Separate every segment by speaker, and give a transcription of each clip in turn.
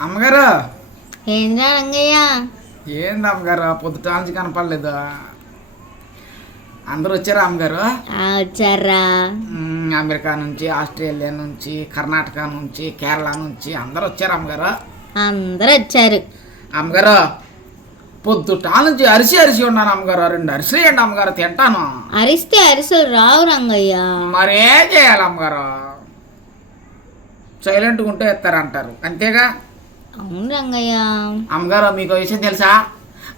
Speaker 1: అమ్మగారు.
Speaker 2: ఏంద్రా రంగయ్య?
Speaker 1: ఏంది అమ్మగారు పొద్దుట నుంచి కనపడలేదు? అందరూ వచ్చారా అమ్మగారు?
Speaker 2: వచ్చారా
Speaker 1: అమెరికా నుంచి ఆస్ట్రేలియా నుంచి కర్ణాటక నుంచి కేరళ నుంచి అందరూ వచ్చారు అమ్మగారు?
Speaker 2: అందరూ వచ్చారు.
Speaker 1: అమ్మగారు పొద్దుట నుంచి అరిసి అరిసి ఉన్నాను అమ్మగారు రెండు అరిసి అండి అమ్మగారు తింటాను.
Speaker 2: అరిస్తే అరిసెలు రావు రంగయ్య.
Speaker 1: మరేం చేయాలి అమ్మగారు? సైలెంట్గా ఉంటే ఎత్తారంటారు. అంతేగా?
Speaker 2: అవును రంగయ్య.
Speaker 1: అమ్మగారు మీకు విషయం తెలుసా?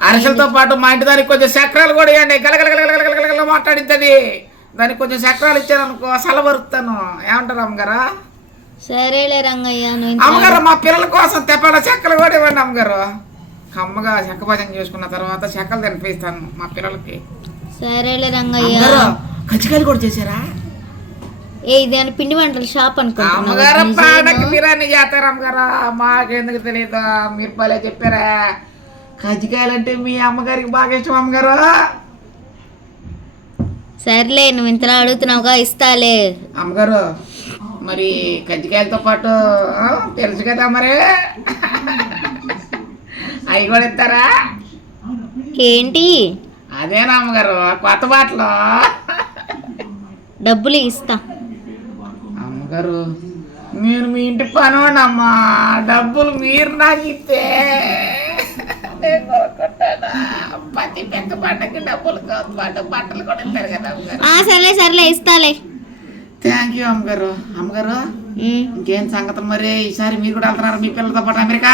Speaker 1: అరిసెలతో పాటు మా ఇంటి దానికి కొంచెం చక్రాలు కూడా ఇవ్వండి. గలగలగలగలగలగల మాట్లాడింది దానికి కొంచెం చక్రాలు ఇచ్చాను అనుకో సలబరుతాను. ఏమంటారు అమ్మగారు?
Speaker 2: సరేలే రంగయ్య
Speaker 1: అమ్మగారు మా పిల్లల కోసం తెప్పల చెక్కలు కూడా ఇవ్వండి అమ్మగారు. అమ్మగా చెక్క భజన చేసుకున్న తర్వాత చెక్కలు తినిపిస్తాను మా పిల్లలకి.
Speaker 2: సరేలే రంగయ్య.
Speaker 1: కజ్జికాయలు కూడా చేశారా?
Speaker 2: ఏ ఇదేమైనా పిండి వంటల షాప్
Speaker 1: పండగ బిర్యానీ చేస్తారు అమ్మగారు. మాకెందుకు తెలియదు మీరు భలే చెప్పారా. కజ్జికాయలు అంటే మీ అమ్మగారికి బాగా ఇష్టం అమ్మగారు.
Speaker 2: సర్లే నువ్వు ఇంతలా అడుగుతున్నావుగా ఇస్తాలే.
Speaker 1: అమ్మగారు మరి కజ్జికాయలతో పాటు తెలుసు కదా మరి. అవి కూడా ఇస్తారా?
Speaker 2: ఏంటి?
Speaker 1: అదేనా అమ్మగారు కొత్త బాటలు.
Speaker 2: డబ్బులు ఇస్తా.
Speaker 1: అమ్మగారు మీరు మీ ఇంటి పనివ్వండి అమ్మా డబ్బులు మీరు నాకు ఇస్తే. ప్రతి పెద్ద పండగకి డబ్బులు కాదు బట్టలు కూడా ఇస్తారు కదా అమ్మగారు.
Speaker 2: సర్లే సర్లే ఇస్తాలే.
Speaker 1: థ్యాంక్ యూ అమ్మగారు. అమ్మగారు. ఇంకేం సంగతి మరి? ఈసారి మీరు కూడా వెళ్తున్నారు మీ పిల్లలతో పాటు అమెరికా.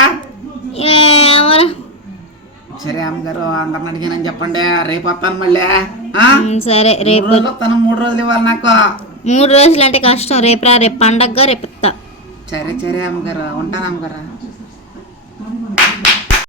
Speaker 1: సరే అమ్మగారు అందరిని అడిగానని చెప్పండి. రేపు వస్తాను మళ్ళీ.
Speaker 2: సరే రేపు
Speaker 1: వస్తాను మూడు రోజులు ఇవ్వాలి నాకు.
Speaker 2: మూడు రోజులు అంటే కష్టం. రేపురా రేపు పండగగా రేపు
Speaker 1: సరే సరే అమ్మగారు ఉంటాను అమ్మగారు